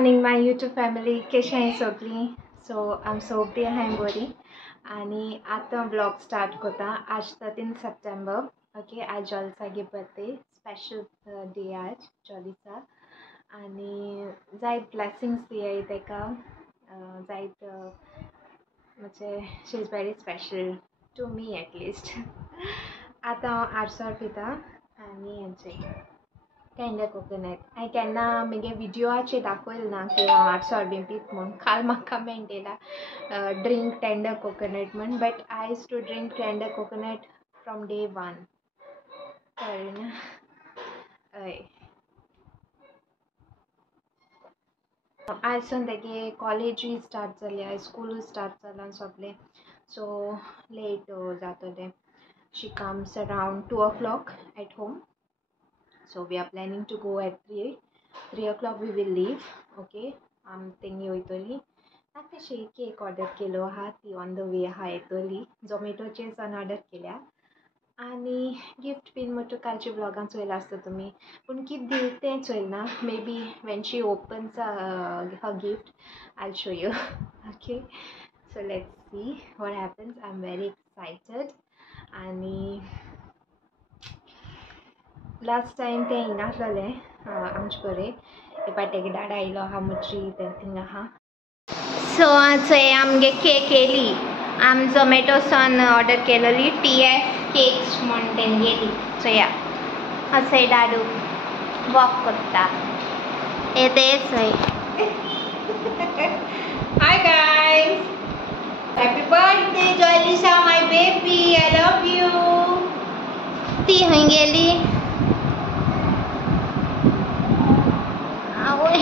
Morning माय YouTube family कशी आहे सगळी. सो आम सगळी आहे बरी आणि आता ब्लॉग स्टार्ट करता. आज 13 सप्टेंबर. ओके, आज जॉलीचा बर्थडे स्पेशल डे आज जॉलीचा आणि जायत ब्लेसिंग्स दियाय तेका जायत म्हणजे she is very special to me at least. आता आरसोर पिता आणि हेंचे टेंडर कोकोनट. हांवें केन्ना म्हगे विडियोचे दाखयल ना की हांव आरसोर बी पीत म्हूण. काल म्हाका कमेंट येयला ड्रिंक टेंडर कोकोनट म्हूण, but I use to drink tender coconut from day 1 कळ्ळें ना. हय, आयसून तेगे कॉलेजूय स्टार्ट जाल्या, स्कूलूय स्टार्ट जालां सगळें, सो लेट जातलें. शी comes around 2 o'clock at home. So we are planning to go at 3 o'clock we will leave. Okay, thing वयतली. तशी केक ऑर्डर केलो आहा, ती ऑन द वे आहा येतली. झोमॅटोचेर ऑर्डर केल्या आणि गिफ्ट बीन म्हटलं कालच्या ब्लॉगान चोयला आसता तुमी, पूण कितें दिल तें चोयलना. May be when she opens her gift I will show you. Okay, so let's see what happens. I am very excited. आणि लास्ट टायम तें येनासलें आमचे बरें, हे तेगे डाडा आयलो आहा मुट्री तें थिंग आहा. सो चोय आमगे केक येयली. आम झोमॅटोसान ऑर्डर केलेली TF केक्स म्हूण तेंगेली. चोया असय डाडू वॉक करता येते चोय. Hi guys, happy birthday Jolisa my baby, I love you. ती खंय गेली? आवय,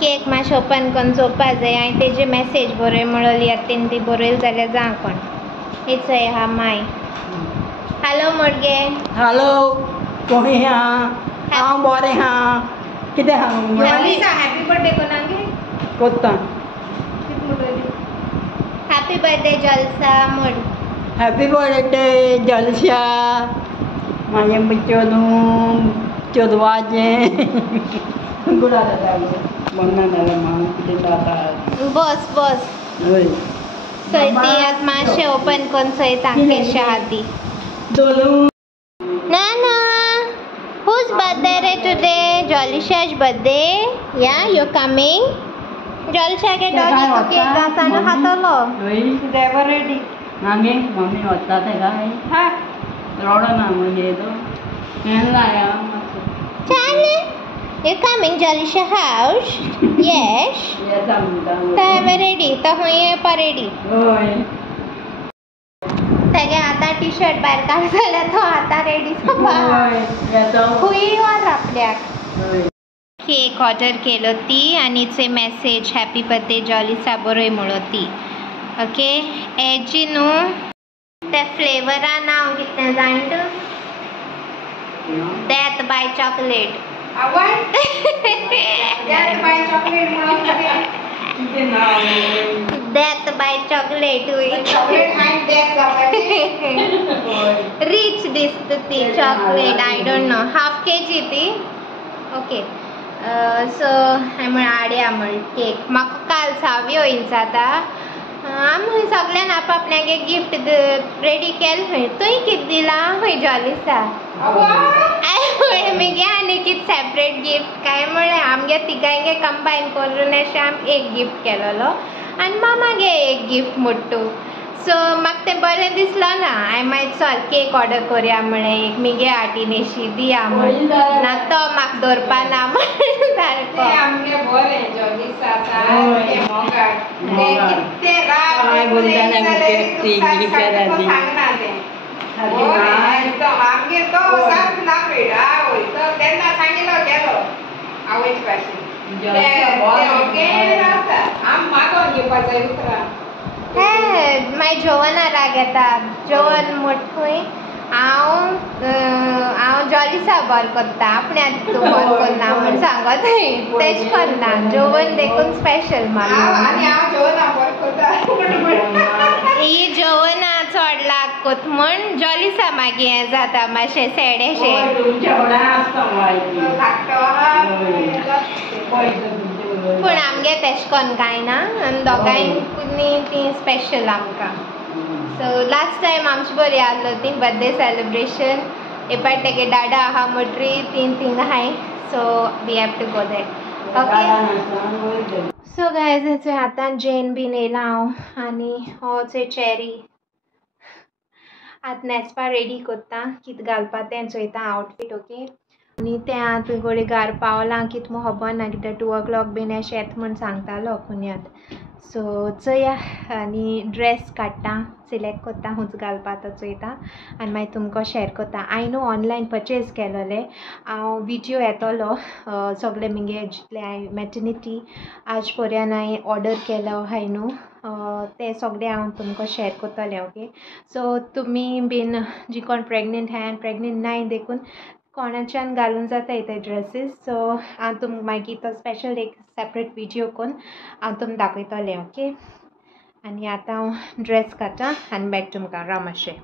केक मातशें ओपन करून चोवपा जाय. हांवें तेजी मॅसेज बरोय म्हणली, आतां ती बरयली जाल्यार जा कोण. हे चोय हा माय. हॅलो मोडगे. हॅलो, कोणी आहा? हांव बरें आहा. कितें आहा? जॉलीसा हॅपी बर्थडे कोणागे कोत्ता. हॅपी बर्थडे जॉलीसा मोड. हॅपी बर्थडे जॉलीसा म्हाजें चेडूं चेडवाचें. गुडा जाता बंगना जाल्यार म्हाका कितें जाता. बस बस. हय, चोय ती आतां मातशें ओपन करून चोयता केशें आहा ती. दोलू. Nana, whose birthday today? Jolysha's birthday. Yeah, you're coming. Jolysha get doggy to cake gasano hatolo. They were ready. Nange, mummy वत्ता थे गाय. हाँ, रोड़ा ना मुझे तो. मैं लाया. Charlie, you're coming Jolysha house? Yes. Yes, I'm done. They were ready. तो हुई पर ready. ओय. तेगे आता टी-शर्ट भायर काडलें तो आता रेडी सगळा. येतो. हुई वर आपल्याक. ओय. केक ऑर्डर केलो ती आणि चे मेसेज हॅपी बर्थडे जॉलीसा बरोय म्हणलो ती. ओके, हेजी न्हू ते फ्लेवरा नांव कितें जाणा तूं? Death by chocolate. Death by chocolate म्हणून कितें नाव? Death by chocolate. चॉकलेट हाय डेथ जाता. रिच दिसता ती chocolate. I don't know, half KG ती. ओके, सो हांवें म्हण हाडया म्हण केक. म्हाका काल 6व्यो इंच जाता. आमी सगळ्यान आपआपल्यागे गिफ्ट रेडी केलें. खंय तुवें कितें दिलां खंय जॉलीसा? म्हगे आनी कितें सेपरेट गिफ्ट काय म्हळें आमगे तिगांयगे कंबायन करून अशें आमी एक गिफ्ट केलोलो आनी मामागे एक गिफ्ट मोट्टू. सो म्हाका तें बरें दिसलो ना. हांवें मागीर चल केक ऑर्डर करया म्हळें एक मिगे हाडीन एशी दिया म्हण. ना तो म्हाका दवरपा ना म्हण सारको. आमगे बरें जॉलीसा सारकें मोगाट. तें कितें राग सांगना तें. आमगे तो सारको ना पेड. आवय तो तेन्ना सांगिल्लो केलो आवयचे भाशेन. तें रावता आम मागोन घेवपा जाय उतरां. हे मागीर जेवणा राग येता. जेवण मोठूय हांव जॉलीसा बरें करता. आपण्याक तूं बरें करना म्हूण सांगत तेश करना. जेवण देखून स्पेशल मागीर. आनी हांव जेवणा बरें करता. ही जेवणा चड लाग म्हण जॉलिसा मागी हें जाता मातशें सॅडेशें हय, तुमच्या फुड्यान आसता म्हायती. पूण आमगे तेश कोन्न कांय ना आनी दोगांयनी ती स्पेशल आमकां. सो लास्ट टायम आमची बरी आहलो ती बर्थडे सेलिब्रेशन. हे पाट तेगे डाडा आहा म्हटरी तीन थिंग आहाय. So we have to go that. Okay. So guys हेचो आतां जेन बीन येयला हांव आनी हो चेरी आतां न्हेसपा रेडी कोत्ता. कितें घालपा तें चोयता आवटफीट. ओके. आनी तें आतां घोडी घार पावलां कितें म्हूण खबर ना कित्याक 2 o'clock बीन एशें येता म्हूण सांगतालो कुन्यात. सो चोया आनी ड्रेस काडटा सिलेक्ट कोत्ता हुंच घालपा तो चोयता आनी मागीर तुमकां शेअर कोत्ता. हांवें न्हू ऑनलायन परचेज केलोलें. हांव विडियो येतोलो सगळे मुगे जितले हांवें मॅटर्निटी आज पर्यान हांवें ऑर्डर केलो आहाय न्हू ते सगळे हांव तुमकां शेअर कोत्तोलें. ओके. सो तुमी बीन जी कोण प्रेग्नंट आहाय आनी प्रेग्नंट नाय देखून कोणाच्यान घालूंक जाताय ते ड्रेसीस. सो हांव तुमकां मागीर तो स्पेशल एक सेपरेट विडियो कोन्न हांव तुमकां दाखयतलें. ओके. आनी आतां हांव ड्रेस काडटा आनी मागीर तुमकां राव मातशें.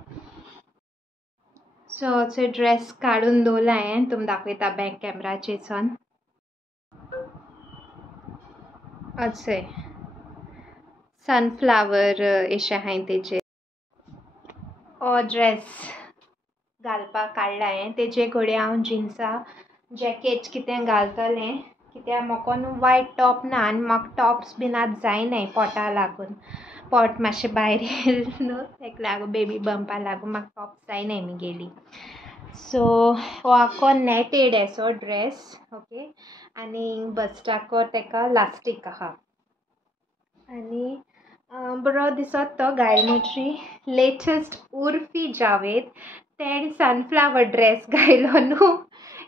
सो हो ड्रेस काडून दवरला हांवें तुमकां दाखयता बॅक कॅमेराचेर. अचय सनफ्लावर एशें आहाय तेजेर हो ड्रेस घालपाक काडला हांवें. तेजे घोडये हांव जिन्सा जॅकेट कितें घालतलें कित्याक म्हाका न्हू वायट टॉप ना आनी म्हाका टॉप्स बीन आतां जायनाय पोटा लागून. पोट मातशें भायर येयला न्हू तेका लागून बेबी बंपा लागून म्हाका टॉप्स जायनाय मुगेली. सो हो आख्खो नेटेड एसो ड्रेस. ओके. आनी बस्टाको तेका लास्टीक आहा आनी बरो दिसोत तो घायल म्हटरी. लेटस्ट उर्फी जावेद तेणें सनफ्लावर ड्रेस घायलो न्हू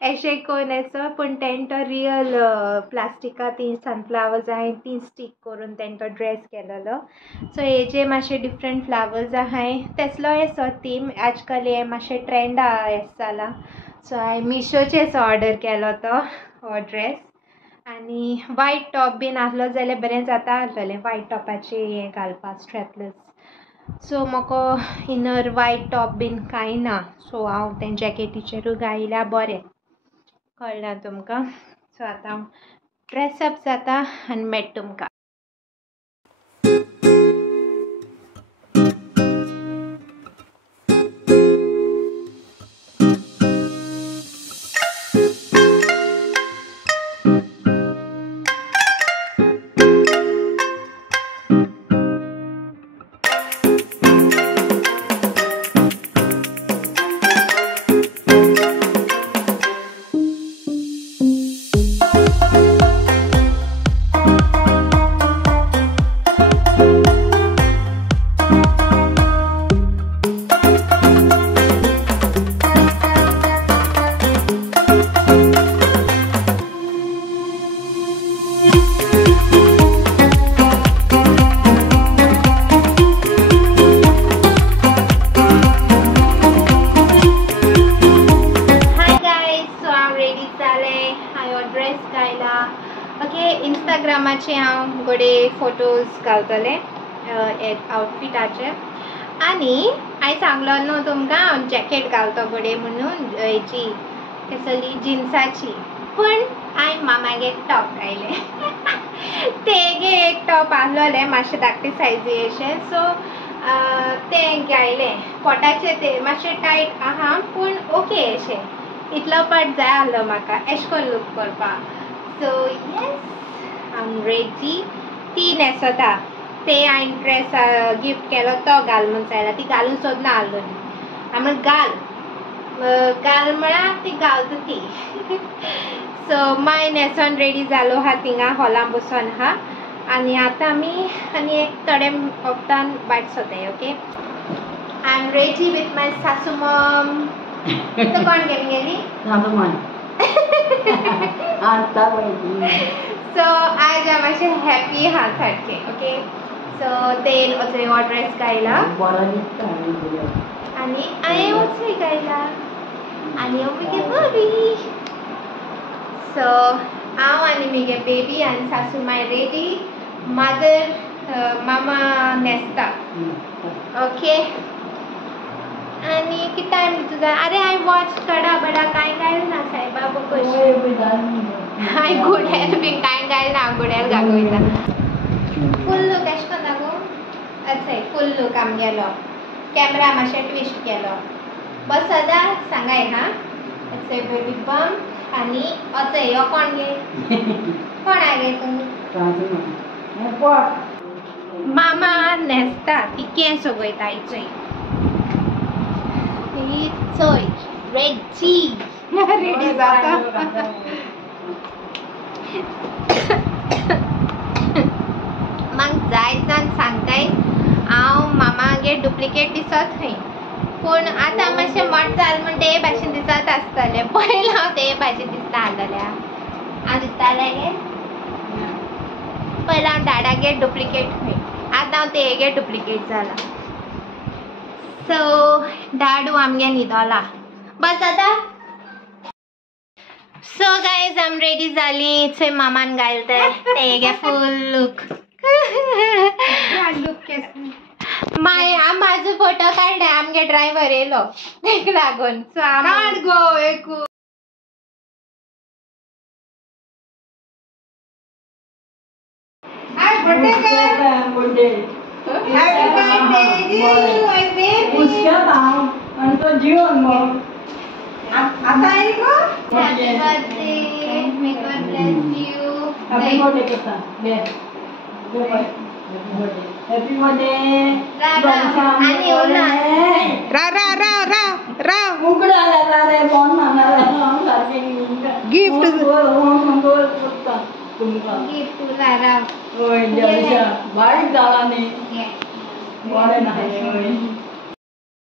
एशें कोन्न एसो पूण तेणें तो रियल प्लास्टिका ती सनफ्लावर्स आहाय ती स्टीक करून तेणें तो ड्रेस केलोलो. सो हेजे मातशे डिफरंट फ्लावर्स आहाय तेसलो एसो थीम. आजकाल हे मातशें ट्रेंडा एस जाला. सो हांवें मिशोचेर ऑर्डर केलो तो हो ड्रेस. आनी वायट टॉप बीन आहलो जाल्यार बरें जाता आहलोलें वायट टॉपाचेर हें घालपाक स्ट्रेपलेस. सो म्हाका इनर वायट टॉप बीन कांय ना. सो हांव तें जॅकेटीचेरूय घायल्यार बरें कळ्ळां तुमकां. सो आतां हांव ड्रेस अप जाता आनी मेळटा तुमकां. इंस्टाग्रामाचे हांव घोडे फोटोज घालतलें आउटफिटाचे. आनी हांवें सांगलो न्हू तुमकां हांव जॅकेट घालतो घोडे म्हणून हेची कसली जिन्साची. पूण हांवें मामागे टॉप घायलें तेगे एक टॉप आहलोलें मातशें धाकटे सायजी अशें. सो तें घायलें पोटाचें तें मातशें टायट आहा पूण ओके अशें इतलो पाट जाय आहलो म्हाका एशें कोन्न लूक करपाक. So yes I am ready. ती न्हेसोता ते हांवें ड्रेस गिफ्ट केलो तो घाल म्हूण सांगला. ती घालूंक सोदना आहलोली. हांवें घाल म्हळ्यार ती घालता ती. सो माय न्हेसोन रेडी जालो आहा थिंगा हॉलान बसोन आहा आनी आतां आमी आनी एक थोडे वक्तान भायर सोताय. Okay. I am ready with my सासू मॉम. तो कोण घेवन गेली? सो आज हांव मातशें हॅपी आहा सारकें. ओके. सो तेन असो हो ड्रेस घायला आनी हांवें वचूय घायला आनी हो मुगे बेबी. सो हांव आनी मुगे बेबी आनी सासू माय रेडी. मादर मामा न्हेसता. ओके. आणि किती टाइम तुझा अरे हाय वॉच कडा बडा काय काय ना साहेबा कशी हाय घोड्यार बी काय काय ना घोड्यार गागोयता फुल लूक एश कोन गो अच्छा फुल लूक आम गेलो कॅमेरा मातशें ट्विस्ट केलो बस सदा सांगाय हा अच्छा बेबी बम आणि अचय यो कोण गे कोण आगे तू मामा नेस्ता ती केस सोगयता इचय चोय रेडी रेडी जाता मग जायचं सांगताय हांव मामागे डुप्लिकेट दिसत खंय पूण आतां मातशें मोठ जालें म्हण ते भाशेन दिसत आसतलें पयलीं हांव ते भाशेन दिसता आसलें हांव दिसतालें गे पयलीं हांव डाडागे डुप्लिकेट खंय आतां हांव तेगे डुप्लिकेट जाला सो डाडू आमगे न्हिदोला बस आतां सो गायज आम रेडी जाली थंय मामान घालता तेगे फूल लूक माय माझो फोटो काडले आमगे ड्रायव्हर येयलो तेका लागून सो काड गो एकू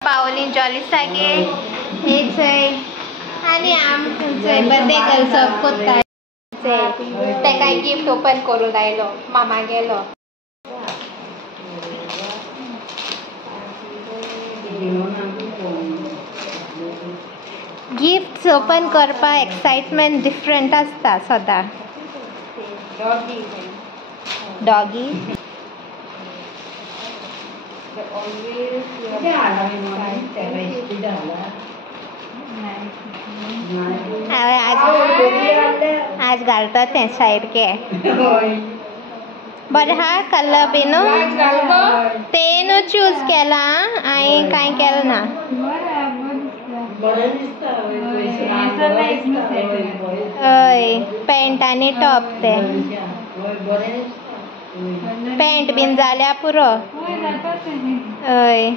पावली जॉली सागे हे थंय आनी आम थंय बर्थडे गर्ल सर्व कोत्ता तेका गिफ्ट ओपन करून आयलो मामा गेलो गिफ्ट्स ओपन करपा एक्साइटमेंट डिफरंट आसता सदां डॉगी आज घालता तें सारके बरें हा कलर बीन तेन चूज केला हांवें कांय केलें ना हय पॅन्ट आनी टॉप ते पॅन्ट बीन जाल्या पुरो हय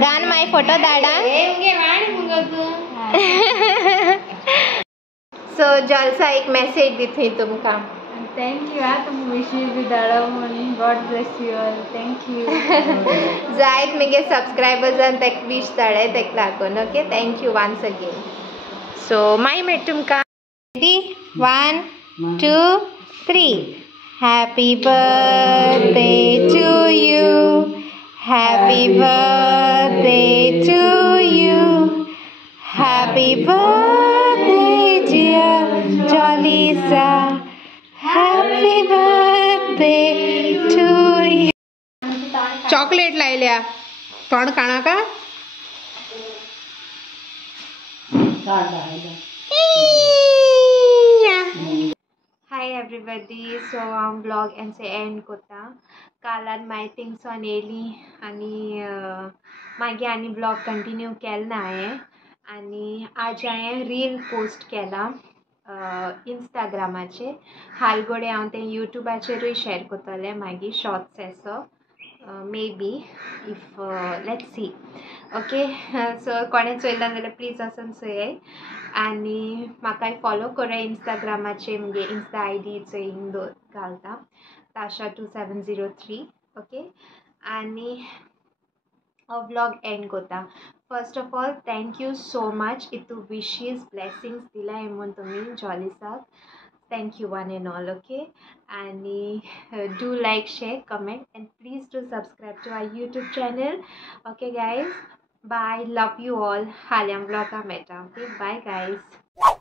गान माय फोटो धाडा सो जलसा एक मेसेज दिथी तुमकां थँक यू तुम विशीज बी धाडा म्हणून god bless you all thank you जायत मगे सब्सक्रायबर्सान तेका विश धाडे तेका लागून okay thank you once again so मागीर मेट तुमकां ready 1 2 3 happy birthday to you happy birthday to you happy birthday dear Jolisa happy birthday to you chocolate लायल्या तोंड काणा का हाय एवरीबडी सो हांव ब्लॉग एंड एंड कोता कालान माय थिंग्सान येयली आनी मागीर आनी ब्लॉग कंटिन्यू केल ना हांवें आनी आज हांवें रील पोस्ट केला इंस्टाग्रामाचेर हालगोडे हांव तें यूट्यूबाचेरूय शेअर कोत्तलें मागीर शॉर्ट्स एसो may be if let's see okay so कोणें चोयलां जाल्यार प्लीज वचून चोयाय आनी म्हाकाय फॉलो कराय इंस्टाग्रामाचेर म्हणजे इंस्टा ID चोयन घालता ताशा 2703 ओके आनी हो ब्लॉग एंड कोता first of all thank you so much इतू विशीज ब्लेसिंग्स दिलाय म्हणून तुमी जॉलिसाक thank you one and all okay and do like share comment and please do subscribe to our YouTube channel okay guys bye love you all halyam vlog meta okay bye guys